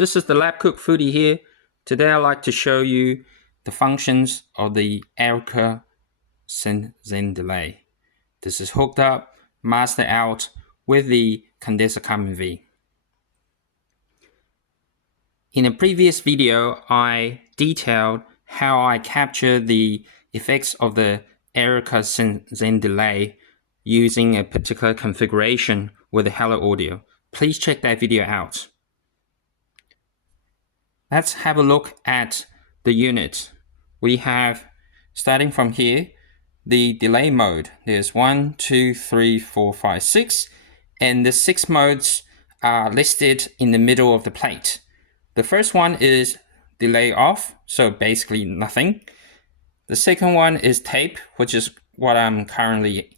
this is the Lab Cook Foodie here. Today I'd like to show you the functions of the Erica Synth Zen Delay. This is hooked up, mastered out with the Condesa Carmen V. In a previous video, I detailed how I capture the effects of the Erica Synth Zen Delay using a particular configuration with the Howler audio. Please check that video out. Let's have a look at the unit. We have, starting from here, the delay mode. There's 1, 2, 3, 4, 5, 6, and the 6 modes are listed in the middle of the plate. The first one is delay off, so basically nothing. The second one is tape, which is what I'm currently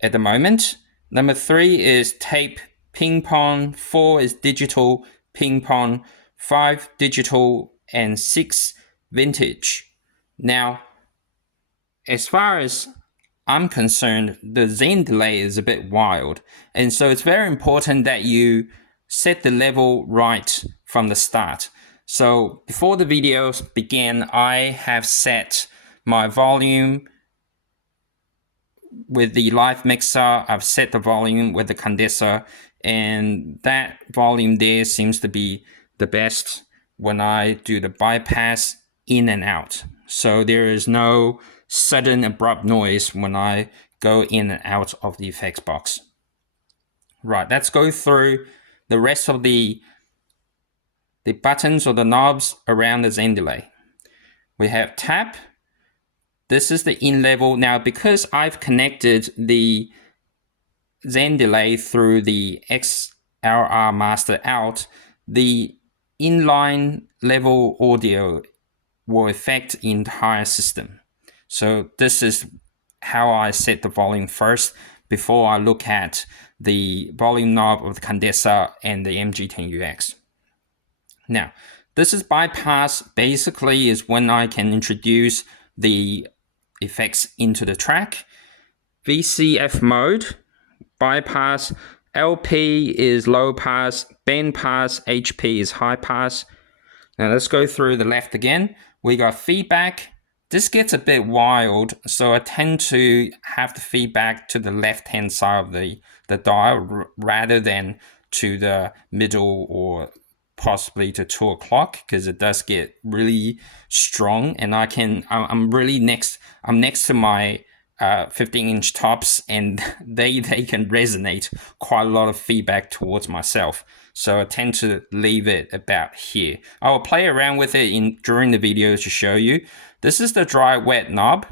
at the moment. Number 3 is tape ping pong, 4 is digital ping pong, 5 digital, and 6 vintage. Now, as far as I'm concerned, the Zen delay is a bit wild, and so it's very important that you set the level right from the start. So before the videos begin, I have set my volume with the live mixer. I've set the volume with the condenser, and that volume there seems to be the best when I do the bypass in and out. So there is no sudden abrupt noise when I go in and out of the effects box. Right, let's go through the rest of the buttons or the knobs around the Zen delay. We have tap. This is the in level. Now, because I've connected the Zen delay through the XLR master out, the inline level audio will affect the entire system. So this is how I set the volume first before I look at the volume knob of the condenser and the MG10UX. Now, this is bypass. Basically is when I can introduce the effects into the track. VCF mode, bypass. LP is low pass, band pass, HP is high pass. Now let's go through the left again. We got feedback. This gets a bit wild, so I tend to have the feedback to the left-hand side of the dial rather than to the middle or possibly to 2 o'clock, because it does get really strong, and I'm next to my 15-inch tops, and they can resonate quite a lot of feedback towards myself. So I tend to leave it about here. I will play around with it during the video to show you. This is the dry wet knob,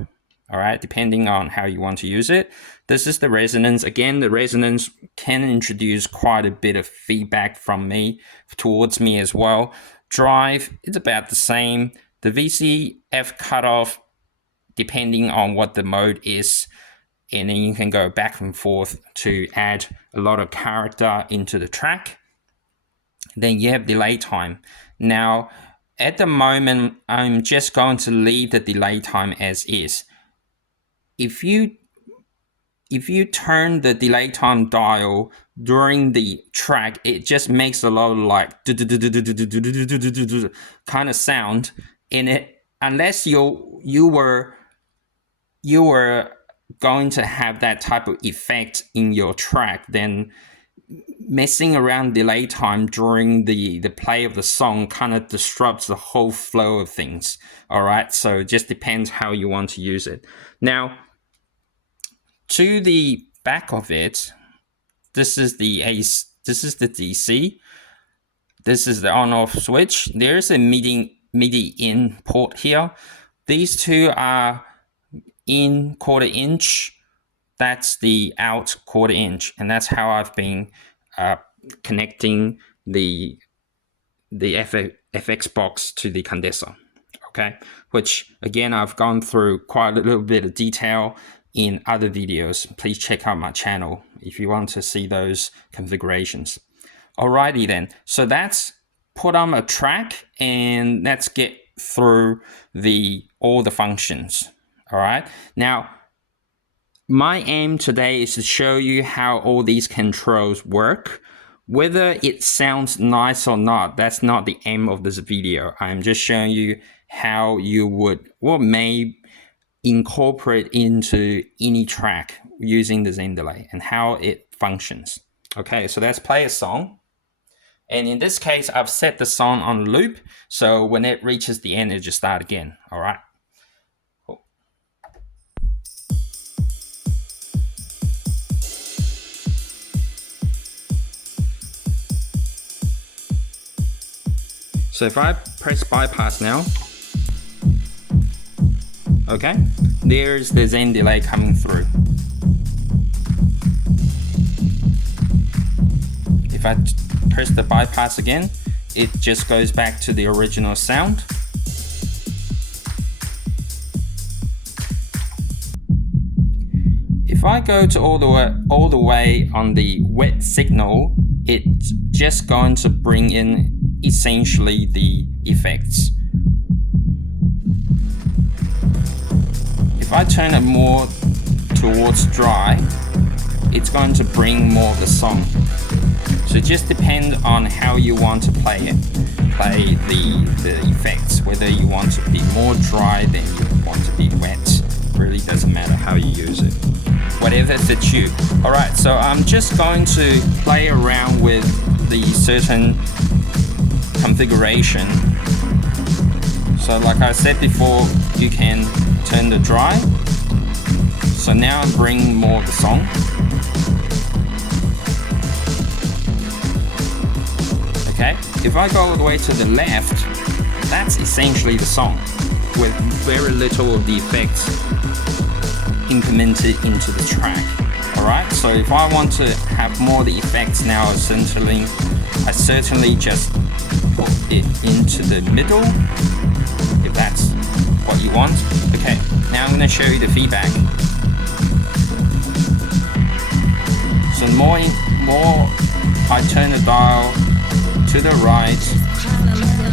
all right, depending on how you want to use it. This is the resonance. Again, the resonance can introduce quite a bit of feedback from me towards me as well. Drive, it's about the same. The VCF cutoff, depending on what the mode is, and then you can go back and forth to add a lot of character into the track. Then you have delay time. Now, at the moment, I'm just going to leave the delay time as is. If you turn the delay time dial during the track, it just makes a lot of like kind of sound in it, unless you were going to have that type of effect in your track, then messing around delay time during the play of the song kind of disrupts the whole flow of things. All right, so it just depends how you want to use it. Now, to the back of it, this is the DC. This is the on-off switch. There's a MIDI in port here. These two are in 1/4 inch. That's the out 1/4 inch, and that's how I've been connecting the FX box to the condenser. Okay, which again I've gone through quite a little bit of detail in other videos. Please check out my channel if you want to see those configurations. Alrighty then, so that's put on a track, and let's get through all the functions. All right, now my aim today is to show you how all these controls work Whether it sounds nice or not, that's not the aim of this video. I'm just showing you how you would or may incorporate into any track using the Zen delay and how it functions. Okay, so let's play a song. And in this case, I've set the song on loop, so when it reaches the end, it just start again. All right. Cool. So if I press bypass now, okay, there's the Zen delay coming through. If I press the bypass again, it just goes back to the original sound. If I go to all the way on the wet signal, it's just going to bring in essentially the effects. If I turn it more towards dry, it's going to bring more of the song. So it just depends on how you want to play it. Play the effects, whether you want to be more dry than you want to be wet. Really doesn't matter how you use it. Whatever fits you. Alright, so I'm just going to play around with the certain configuration. So like I said before, you can turn the dry. So now I'm bringing more of the song. Okay, if I go all the way to the left, that's essentially the song with very little of the effects implemented into the track. Alright, so if I want to have more of the effects now, I certainly just put it into the middle, if that's what you want. Okay, now I'm going to show you the feedback. So the more I turn the dial to the right,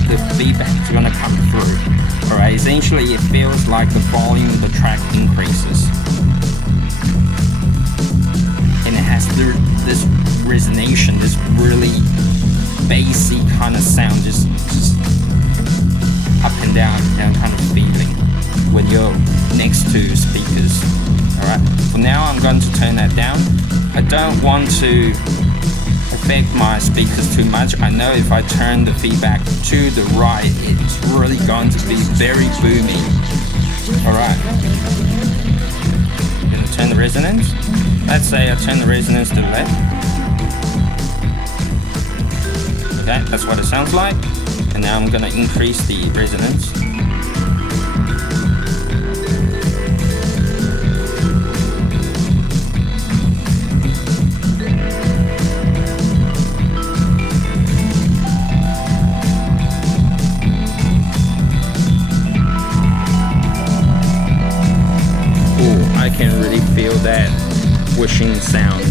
the feedback is going to come through. Alright, essentially it feels like the volume of the track increases. And it has this resonation, this really bassy kind of sound, just up and down kind of feeling when you're next to speakers. Alright, for now I'm going to turn that down. I don't want to affect my speakers too much. I know if I turn the feedback to the right, it's really going to be very boomy. Alright, I'm going to turn the resonance. Let's say I turn the resonance to the left. Okay, that's what it sounds like. And now I'm going to increase the resonance. I can really feel that whooshing sound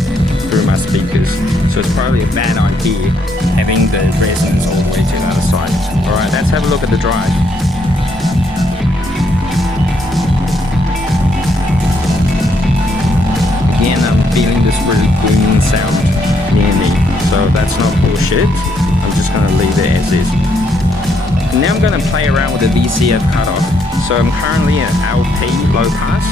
through my speakers. So it's probably a bad idea having the resonance all the way to the other side. Alright, let's have a look at the drive. Again, I'm feeling this really booming sound near me. So that's not bullshit. I'm just going to leave it as is. And now I'm going to play around with the VCF cutoff. So I'm currently at LP, low pass.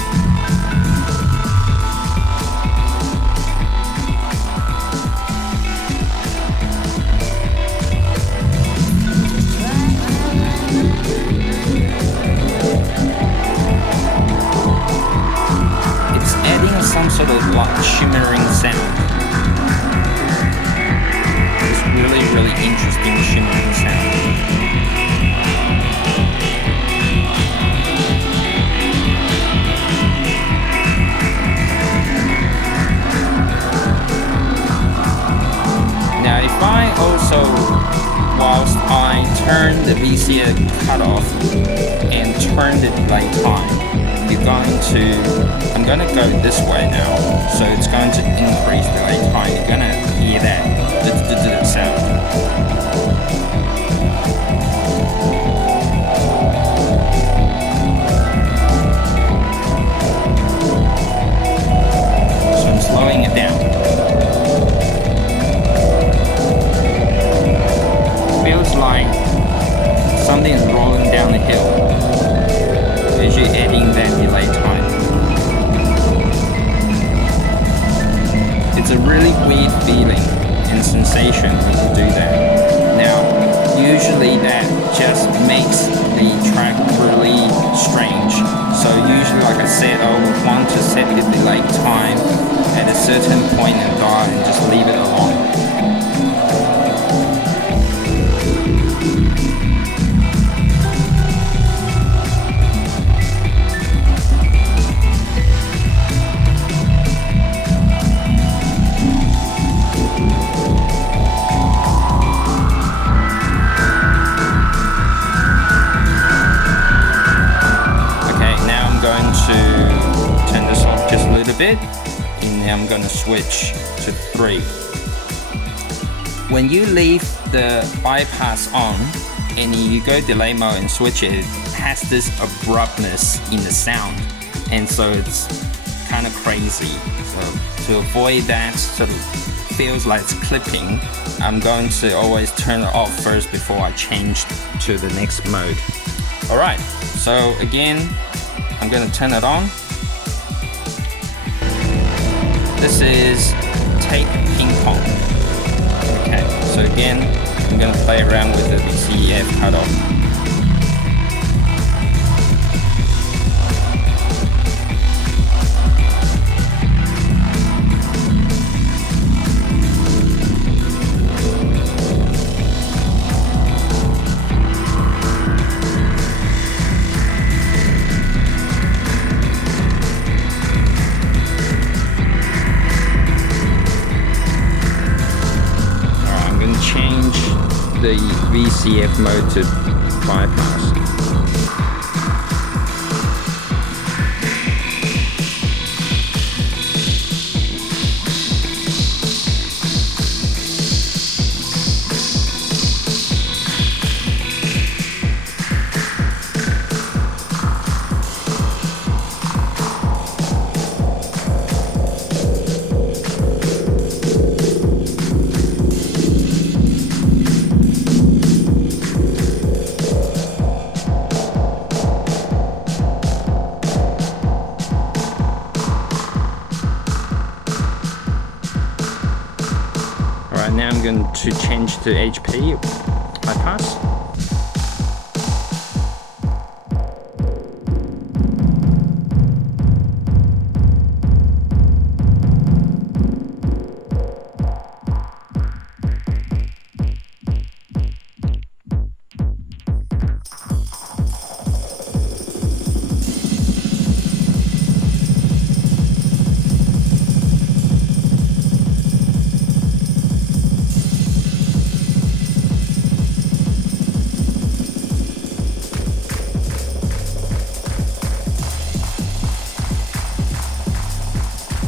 Some sort of like shimmering sound. It's really interesting shimmering sound. Now if I also, whilst I turn the VCA cutoff and turn the delay time, I'm going to go this way now, so it's going to increase delay time. You're going to hear that sound. So I'm slowing it down. something is rolling down the hill as you're adding that delay time. It's a really weird feeling and sensation when you do that. Now, usually that just makes the track really strange. So usually, like I said, I would want to set the delay time at a certain point in the dial and just leave it alone. Bit, and now I'm going to switch to 3. When you leave the bypass on and you go delay mode and switch it, it has this abruptness in the sound, and so it's kind of crazy. So to avoid that sort of feels like it's clipping, I'm going to always turn it off first before I change to the next mode. Alright, so again, I'm going to turn it on. This is take ping pong. Okay, so again, I'm going to play around with the VCF cutoff. The VCF mode to bypass. Now I'm going to change to HP bypass.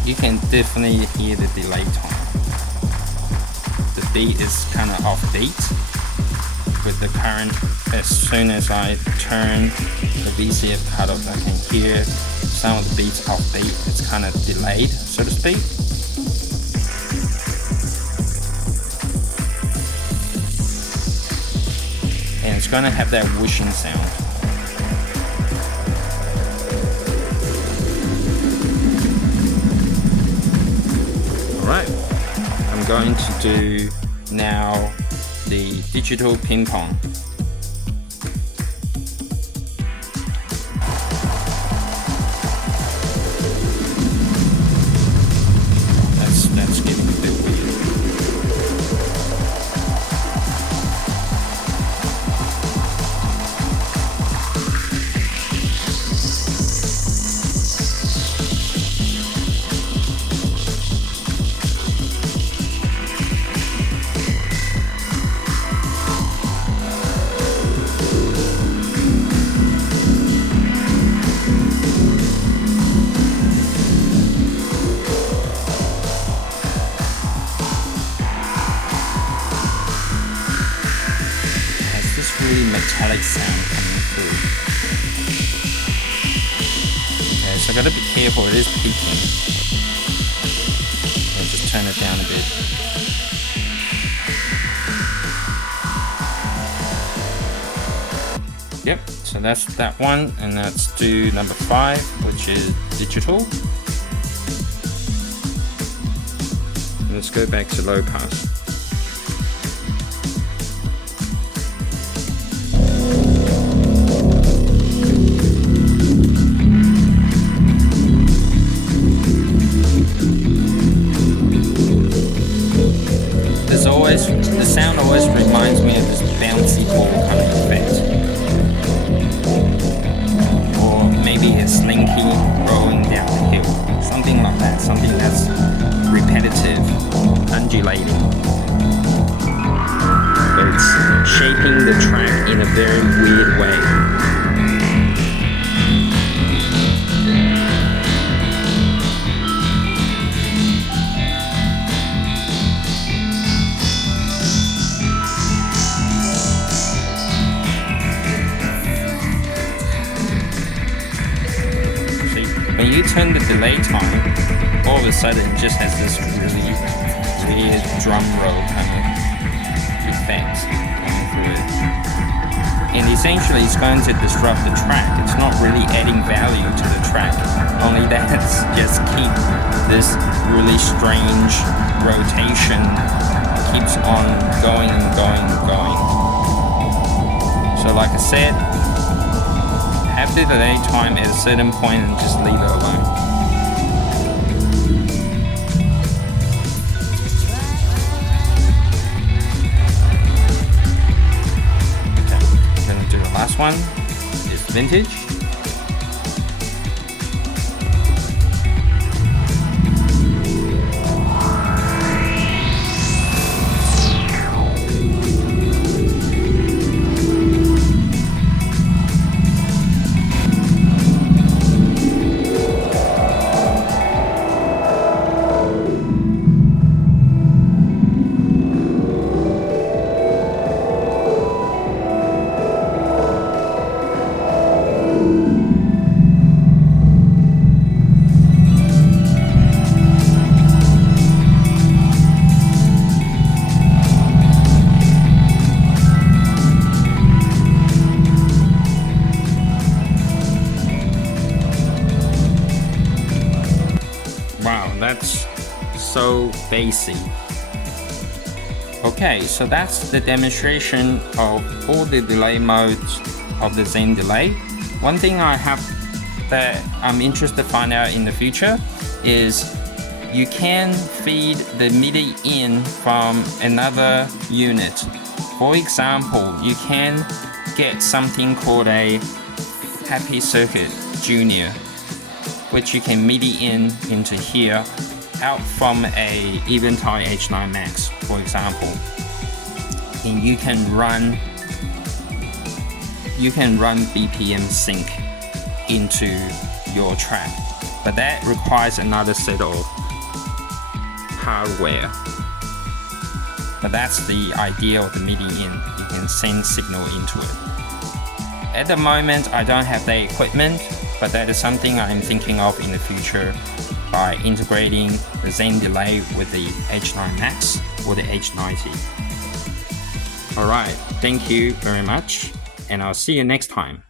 You can definitely hear the delay time. The beat is kind of offbeat with the current. As soon as I turn the VCF cutoff, I can hear some of the beats offbeat. It's kind of delayed, so to speak. And it's going to have that whooshing sound. Alright, I'm going to do now the digital ping pong. That's getting a bit weird. Metallic sound coming through. Okay, so I gotta be careful, it is peaking. I'll just turn it down a bit. Yep, so that's that one, and let's do number 5, which is digital. Let's go back to low pass. The sound always reminds me of this bouncy ball kind of effect. Or maybe a slinky rolling down the hill. Something like that, something that's repetitive, undulating. But it's shaping the track in a very weird way. When you turn the delay time, all of a sudden it just has this really weird drum roll kind of effect going through it. And essentially it's going to disrupt the track. It's not really adding value to the track. Only that it's just keep this really strange rotation keeps on going and going and going. So like I said, have the delay time at a certain point and just leave it alone. Okay, I'm gonna do the last one. Is vintage. That's so basic. Okay, so that's the demonstration of all the delay modes of the Zen Delay. One thing I have that I'm interested to find out in the future is you can feed the MIDI in from another unit. For example, you can get something called a Happy Circuit Junior, which you can MIDI in into here out from a Eventide H9 Max, for example. And you can run BPM sync into your track, but that requires another set of hardware. But that's the idea of the MIDI in. You can send signal into it. At the moment, I don't have the equipment, but that is something I'm thinking of in the future by integrating the Zen Delay with the H9 Max or the H90. Alright, thank you very much, and I'll see you next time.